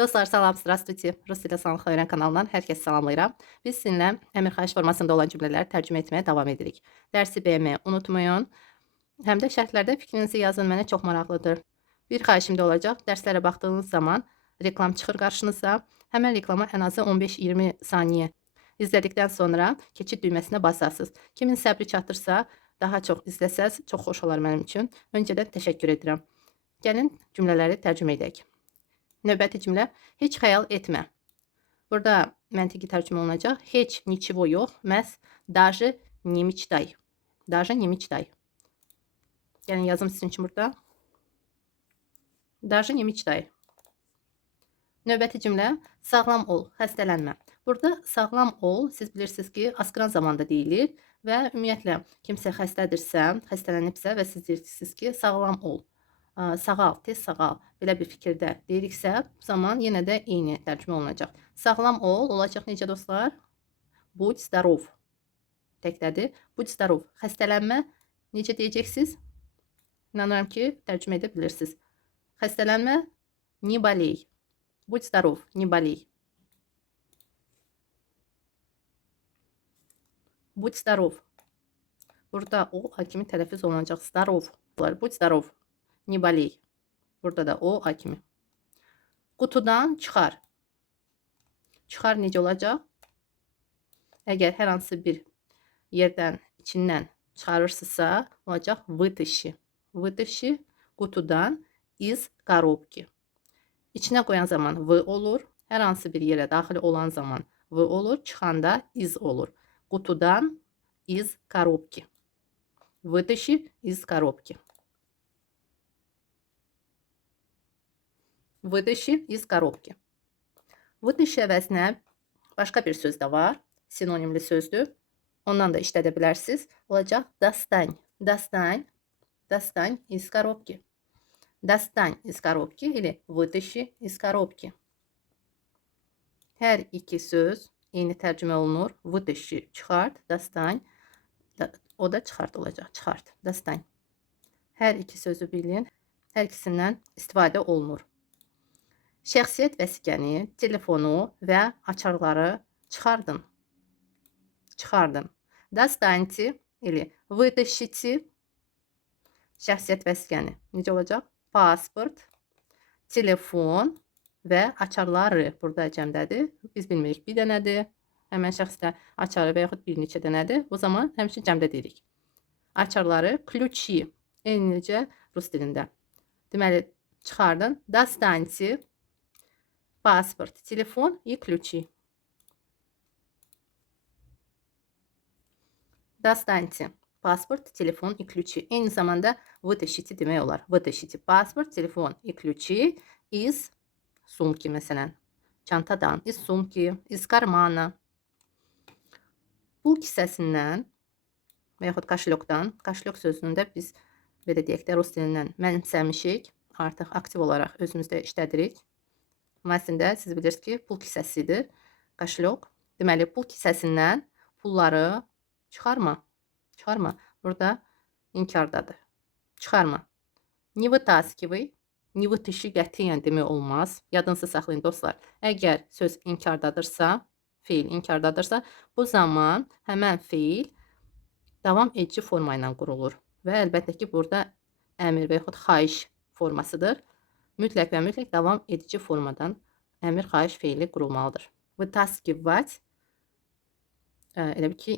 Dostlar salam, здравствуйте. Rus dili asanlıqla öyrən kanalından hər kəsi salamlayıram. Biz sizinlə əmr xahiş formasında olan cümlələri tərcümə etməyə davam edirik. Dərsi bəyənməyi unutmayın. Həm də şərhlərdə fikrinizi yazın, mənə çox maraqlıdır. Bir xahişim də olacaq, dərslərə baxdığınız zaman reklam çıxır qarşınıza. Həmən reklama ən azı 15-20 saniyə izlədikdən sonra keçid düyməsinə basarsınız. Kimin səbri çatırsa, daha çox izləsəz, çox xoş olar mənim üçün. Öncədən təşəkkür edirəm. Gəlin cümlələri tərcümə edək. Növbəti cümlə, heç xəyal etmə. Burada məntiqi tərcümə olunacaq. Heç, niçivo yox, məhz, даже не мечтай. Даже не мечтай. Gəlin yazım sizin üçün burada. Даже не мечтай. Növbəti cümlə, sağlam ol, xəstələnmə. Burada sağlam ol, siz bilirsiniz ki, askıran zamanda deyilir və ümumiyyətlə kimsə xəstədirsə, xəstələnibsə və siz deyirsiniz ki, sağlam ol. Sağal, tez sağal, belə bir fikirdə deyiriksə, bu zaman yenə də eyni tərcümə olunacaq. Sağlam ol, olacaq necə dostlar? Будь здоров. Təkdədir. Будь здоров. Xəstələnmə necə deyəcəksiniz? İnanıram ki, tərcümə edə bilirsiniz. Xəstələnmə, не болей. Будь здоров, не болей. Будь здоров. Burada o kimi tələffüz olunacaq. Здоров. Будь здоров. Не болей. Burada da o kimi. Qutudan çıxar. Çıxar necə olacaq? Əgər hər hansı bir yerdən, içindən çıxarırsınızsa, olacaq вытащи. Вытащи qutudan из коробки. İçinə qoyan zaman v olur. Hər hansı bir yerə daxil olan zaman v olur. Çıxanda iz olur. Qutudan из коробки. Вытащи из коробки. Вытащи из коробки. Вытащи əvəzinə başqa bir söz də var. Sinonimli sözdür. Ondan da işlədə bilərsiniz. Olacaq достань. Достань. Достань из коробки. Достань из коробки или вытащи из коробки. Hər iki söz eyni tərcümə olunur. Вытащи çıxart, достань. O da çıxart olacaq. Çıxart, достань. Hər iki sözü bilin. Hər ikisindən istifadə olunur. Şəxsiyyət vəsiqəni, telefonu və açarları çıxardın. Çıxardın. Достаньте или вытащите. Şəxsiyyət vəsiqəni necə olacaq? Pasport, telefon və açarları burada cəmdədir. Biz bilmirik bir dənədir. Həmən şəxsdə açarı və yaxud bir neçə dənədir. O zaman həmişə cəmdə deyirik. Açarları ключи. Eynicə rus dilində. Deməli, çıxardın. Достаньте. Pasport, telefon и ключи. Достаньте. Pasport, telefon и ключи. Eyni zamanda вытащите demək olar. Вытащите pasport, telefon и ключи из sumki məsələn. Çantadan, из sumki, из karmana. Pul kisəsindən və yaxud kaşlyokdan. Kaşlyok sözünü də biz belə deyək də rus dilindən mənimsəmişik. Artıq aktiv olaraq özümüzdə işlədirik. Amma əslində siz bilirsiniz ki, pul kisəsidir. Kaşlyok. Deməli, pul kisəsindən pulları çıxarma. Çıxarma. Burada inkardadır. Çıxarma. Не вытаскивай. Не вытащи qətiyyən demək olmaz. Yadınızda saxlayın dostlar. Əgər söz inkardadırsa, feil inkardadırsa, bu zaman həmən feil davam edici forma ilə qurulur. Və əlbəttə ki, burada əmr və yaxud xahiş formasıdır. Mütləq və mütləq davam edici formadan əmr xahiş feili qurulmalıdır. Вытаскивать elə bir ki,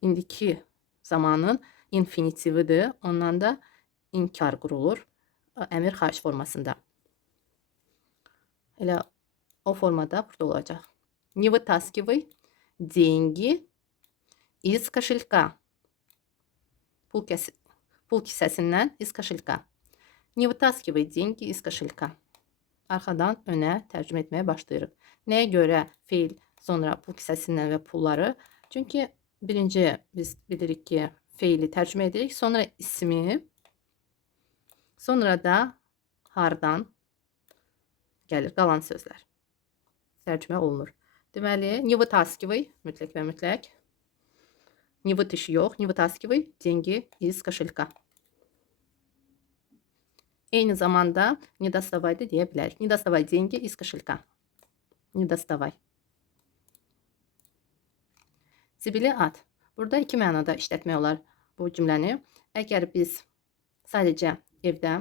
indiki zamanın infinitividir. Ondan da inkar qurulur. Əmr xahiş formasında. Elə o formada burada olacaq. Не вытаскивай деньги из кошелька. Pul kisəsindən из кошелька. Не вытаскивай деньги из кошелька. Arxadan önə tərcümə etməyə başlayırıq. Nəyə görə feil sonra pul kisəsindən və pulları? Çünki birinci biz bilirik ki, feili tərcümə edirik. Sonra ismi, sonra da hardan gəlir qalan sözlər. Tərcümə olunur. Deməli, не вытаскивай, mütləq və mütləq. Не вытащи yox, не вытаскивай деньги из кошелька. Eyni zamanda не доставай da deyə bilərik. Не доставай деньги из кошелька. Не доставай. Zibili at. Burada iki mənada işlətmək olar bu cümləni. Əgər biz sadəcə evdə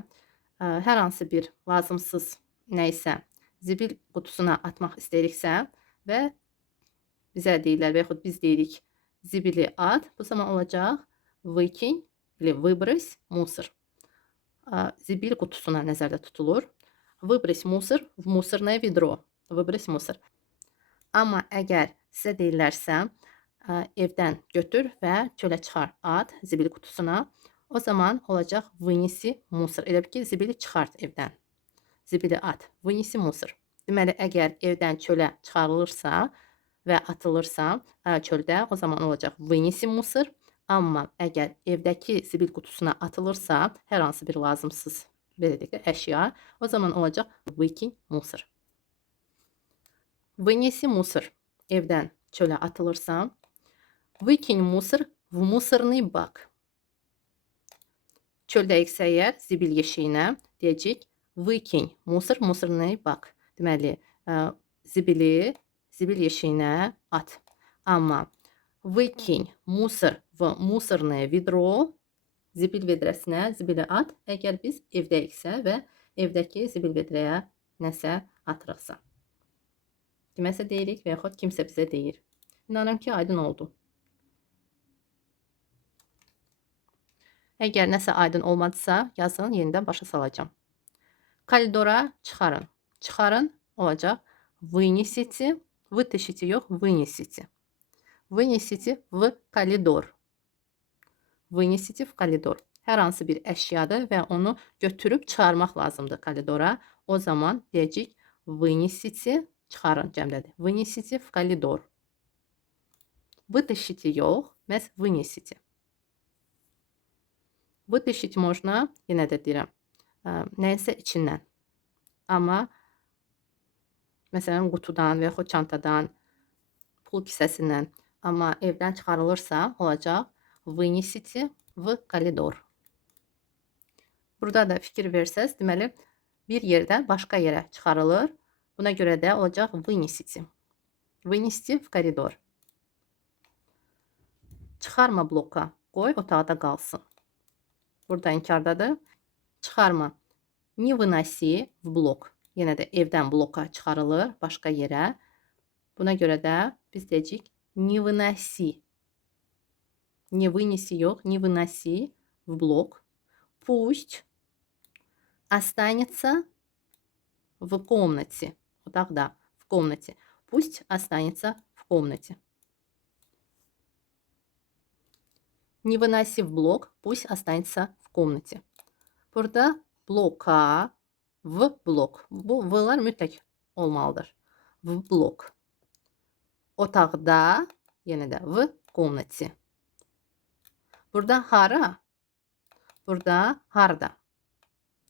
hər hansı bir lazımsız nə isə zibil qutusuna atmaq istəyiriksə və bizə deyirlər və yaxud biz deyirik zibili at, bu zaman olacaq выкинь или выбрось мусор. Zibil qutusuna nəzərdə tutulur. Выбрось мусор в мусорное ведро. Выбрось мусор. Amma əgər sizə deyirlərsə, evdən götür və çölə çıxar, at zibil qutusuna, o zaman olacaq вынеси мусор. Elə bil ki, zibili çıxart evdən. Zibili at, вынеси мусор. Deməli, əgər evdən çölə çıxarılırsa və atılırsa çöldə, o zaman olacaq вынеси мусор. Amma əgər evdəki zibil qutusuna atılırsa, hər hansı bir lazımsız belə deyək, əşya, o zaman olacaq выкинь мусор. Вынеси мусор. Evdən çölə atılırsa, выкинь мусор в мусорный бак. Çöldəyiksə əgər zibil yeşiyinə deyəcək выкинь мусор в мусорный бак. Deməli, zibili zibil yeşiyinə at. Amma выкинь мусор в мусорное ведро, zibil vedrəsinə zibili at, əgər biz evdəyiksə və evdəki zibil vedrəyə nəsə atırıqsa. Kiməsə deyirik və yaxud kimsə bizə deyir. İnanıram ki, aydın oldu. Əgər nəsə aydın olmadısa, yazın, yenidən başa salacağım. Koridora çıxarın. Çıxarın olacaq вынесите, вытащите yox, вынесите. Вынесите в коридор. Вынесите в коридor. Hər hansı bir əşyadır və onu götürüb çıxarmaq lazımdır koridora. O zaman deyəcək вынесите, çıxarın cəmdədir. Вынесите в коридор. Вытащите yox, məhz вынесите. Вытащить можно, yenə də deyirəm, nəyəsə içindən. Amma məsələn qutudan və yaxud çantadan, pul kisəsindən. Amma evdən çıxarılırsa olacaq вынесите в коридор. Burada da fikir versəz, deməli bir yerdən başqa yerə çıxarılır. Buna görə də olacaq вынесите. Вынести в коридор. Çıxarma bloka, qoy otaqda qalsın. Burada inkardadır. Çıxarma. Не выноси в блок. Yenə də evdən bloka çıxarılır, başqa yerə. Buna görə də biz deyəcəyik не выноси. Не вынеси yox, не выноси в блок. Пусть останется в комнате. Otaqda, в комнате. Пусть останется в комнате. Не выноси в блок, пусть останется в комнате. Burada bloka, v blok. Bu v'lar mütləq olmalıdır. В blok. Otaqda, yenə də v комнате. Burada hara? Burada harda.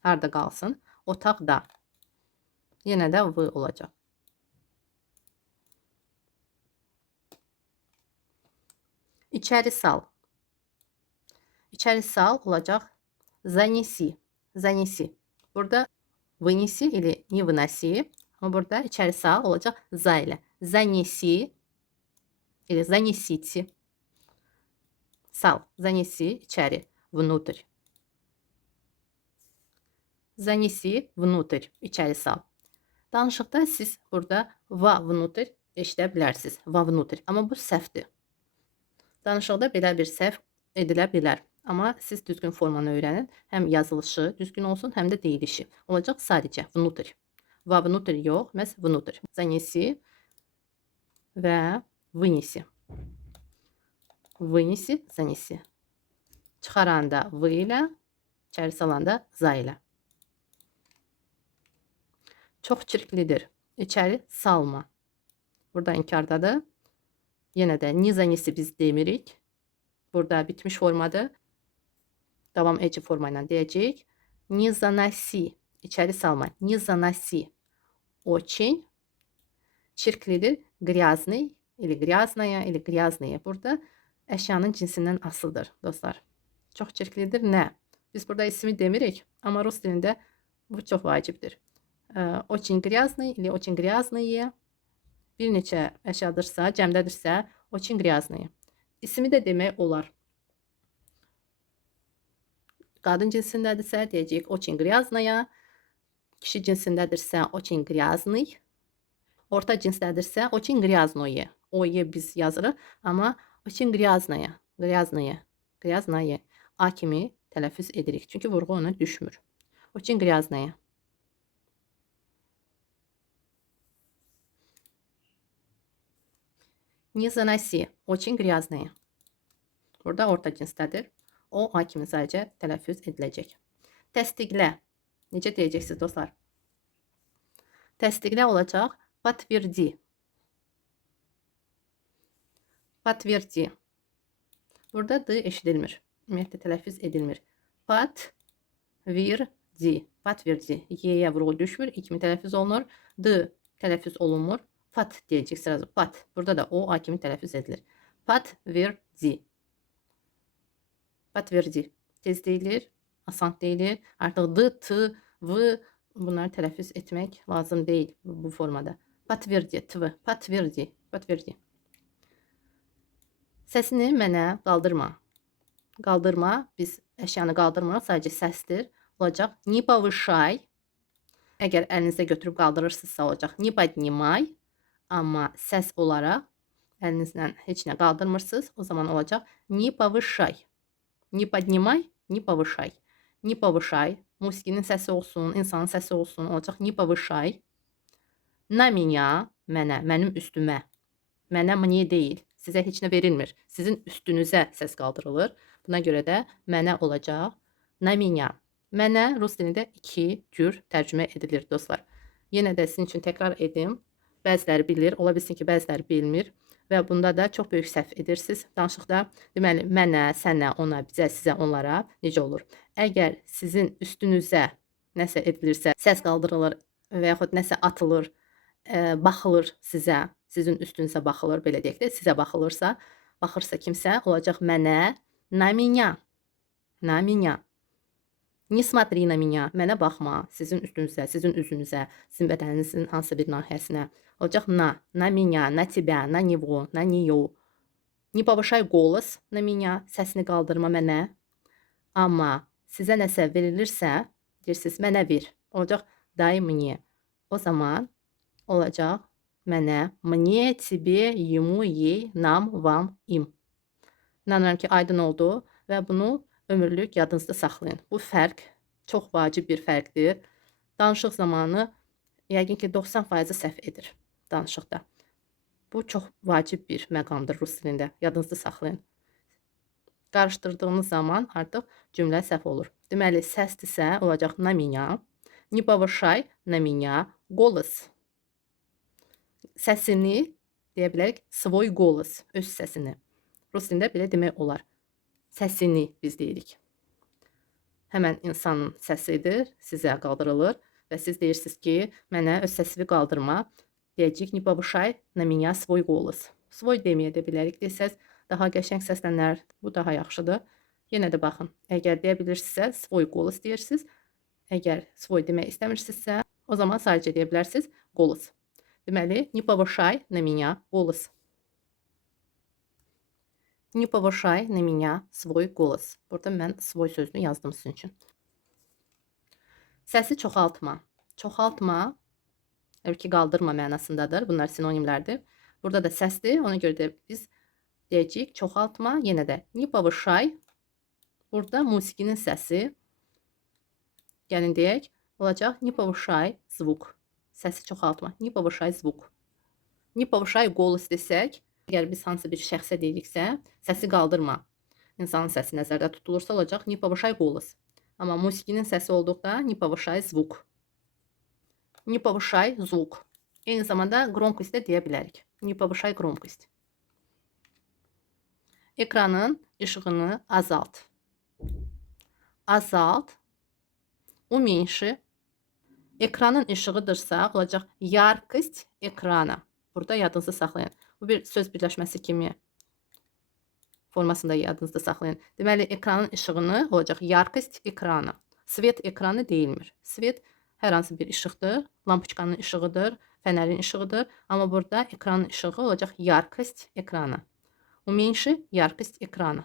Harda qalsın? Otaqda. Yenə də v olacaq. İçəri sal. İçəri sal olacaq занеси. Занеси. Burada вынеси или не выноси. Ama burada içəri sal olacaq za ilə. Занеси или занесите. Sal. Занеси içəri. Внутрь. Занеси внутрь. İçəri sal. Danışıqda siz burada va внутрь eşidə bilərsiniz. Va внутрь. Amma bu səhvdir. Danışıqda belə bir səhv edilə bilər. Amma siz düzgün formanı öyrənin. Həm yazılışı düzgün olsun, həm də deyilişi. Olacaq sadəcə внутрь. Va внутрь yox, məhz внутрь. Занеси və вынеси. Вынеси, занеси. Çıxaranda v ilə, içəri salanda za ilə. Çox çirklidir. İçəri salma. Burada inkardadır. Yenə də не занеси biz demirik. Burada bitmiş formadır. Davam edici forma ilə deyəcəyik. Не заноси. İçəri salma. Не заноси. Очень çirklidir. Грязный или грязная или грязные. Burada əşyanın cinsindən asılıdır dostlar. Çox çirklidir. Nə? Biz burada ismi demirik. Amma rus dilində bu çox vacibdir. Очень грязный или очень грязные. bir neçə əşyadırsa, cəmdədirsə, очень грязные. İsmi də demək olar. Qadın cinsindədirsə, deyəcəyik очень грязная. Kişi cinsindədirsə, очень грязный. Orta cinsdədirsə, очень грязное. O-yu biz yazırıq, amma очень грязная, грязное, грязное. A kimi tələffüz edirik. Çünki vurğu ona düşmür. Очень грязная. Не заноси. Очень грязные. Burada orta cinsdədir. O A kimi sadəcə tələffüz ediləcək. Təsdiqlə. Necə deyəcəksiniz dostlar? Təsdiqlə olacaq. Подтверди. Подтверди. Burada D eşidilmir. Ümumiyyətlə tələffüz edilmir. Подтверди. Подтверди. Y-yə vurğu düşmür. İ kimi tələffüz olunur. D tələffüz olunmur. Pat deyəcək sırası. Pat. Burada da O A kimi tələffüz edilir. Подтверди. Подтверди. Tez deyilir. Asan deyilir. Artıq D, T, V bunları tələffüz etmək lazım deyil bu formada. Подтверди. Tv. Подтверди. Подтверди. Səsini mənə qaldırma. Qaldırma. Biz əşyanı qaldırmırıq. Sadəcə səsdir. Olacaq. Не повышай. Əgər əlinizdə götürüb qaldırırsınızsa olacaq. Не поднимай. Amma səs olaraq əlinizlə heç nə qaldırmırsınız. O zaman olacaq. Не повышай. Не поднимай. Не повышай. Не повышай. Musiqinin səsi olsun, insanın səsi olsun. Olacaq. Не повышай. На меня. Mənə. Mənim üstümə. Mənə мне deyil. Sizə heç nə verilmir. Sizin üstünüzə səs qaldırılır. Buna görə də mənə olacaq. На меня. Mənə rus dilində iki cür tərcümə edilir dostlar. Yenə də sizin üçün təkrar edim. Bəziləri bilir, ola bilsin ki, bəziləri bilmir. Və bunda da çox böyük səhv edirsiniz. Danışıqda deməli mənə, sənə, ona, bizə, sizə, onlara necə olur? Əgər sizin üstünüzə nəsə edilirsə, səs qaldırılır və yaxud nəsə atılır, baxılır sizə, sizin üstünüzə baxılır, belə deyək də, sizə baxılırsa, baxırsa kimsə, olacaq mənə, на меня, на меня. Не смотри на меня, mənə baxma, sizin üstünüzə, sizin üzünüzə, sizin bədəninizin hansı bir nahiyəsinə. Olacaq на меня, на тебя, на него, на нее. Не повышай голос на меня, səsini qaldırma mənə. Amma sizə nəsə verilirsə, deyirsiniz, mənə ver. Olacaq, дай мне. O zaman olacaq, mənə, мне, тебе, ему, ей, нам, вам, им. İnanıram ki, aydın oldu və bunu ömürlük yadınızda saxlayın. Bu fərq çox vacib bir fərqdir. Danışıq zamanı yəqin ki 90% səhv edir danışıqda. Bu çox vacib bir məqamdır rus dilində. Yadınızda saxlayın. Qarışdırdığınız zaman artıq cümlə səhv olur. Deməli, səsdirsə olacaq на меня. Не повышай на меня голос. Səsini deyə bilərik, свой голос, öz səsini. Rus dilində belə demək olar. Səsini biz deyirik. Həmən insanın səsidir, sizə qaldırılır və siz deyirsiniz ki, mənə öz səsini qaldırma. Deyəcək, не повышай на меня свой голос. Свой deməyə də bilərik desəz, daha qəşəng səslənər, bu daha yaxşıdır. Yenə də baxın, əgər deyə bilirsinizsə, свой голос deyirsiniz. Əgər свой demək istəmirsinizsə, o zaman sadəcə deyə bilərsiniz, голос. Deməli, не повышай на меня голос. Не повышай на меня свой голос. Burada mən свой sözünü yazdım sizin üçün. Səsi çoxaltma. Çoxaltma, ki qaldırma mənasındadır. Bunlar sinonimlərdir. Burada da səsdir. Ona görə də biz deyəcəyik çoxaltma. Yenə də не повышай. Burada musiqinin səsi. Gəlin deyək. Olacaq не повышай звук. Səsi çoxaltma. Не повышай звук. Не повышай голос desək, əgər biz hansı bir şəxsə deyiriksə, səsi qaldırma. İnsanın səsi nəzərdə tutulursa olacaq не повышай голос. Amma musiqinin səsi olduqda не повышай звук. Не повышай звук. Eyni zamanda громкость də deyə bilərik. Не повышай громкость. Ekranın işığını azalt. Azalt. Уменьши. Ekranın işığıdırsa olacaq яркость ekrana. Burada yadınızda saxlayın. Bu bir söz birləşməsi kimi formasında yadınızda saxlayın. Deməli, ekranın işığını olacaq яркость ekrana. Svet ekranı deyilmir. Svet hər hansı bir işıqdır. Lampoçkanın işığıdır Fənərin işığıdır. Amma burada ekranın işığı olacaq yarkost ekrana. Уменьши яркость ekrana.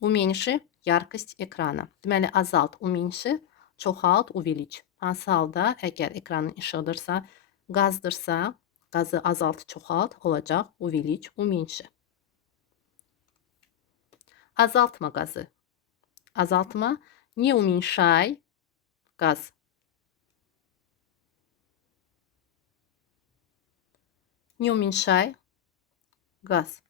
Уменьши яркость ekrana. Deməli, azalt, уменьши, çoxalt, увеличь. Hansı halda əgər ekranın işıqdırsa, qazdırsa, qazı azalt, çoxalt olacaq увеличь, уменьши. Azaltma qazı. Azaltma. Не уменьшай qaz. Не уменьшай qaz.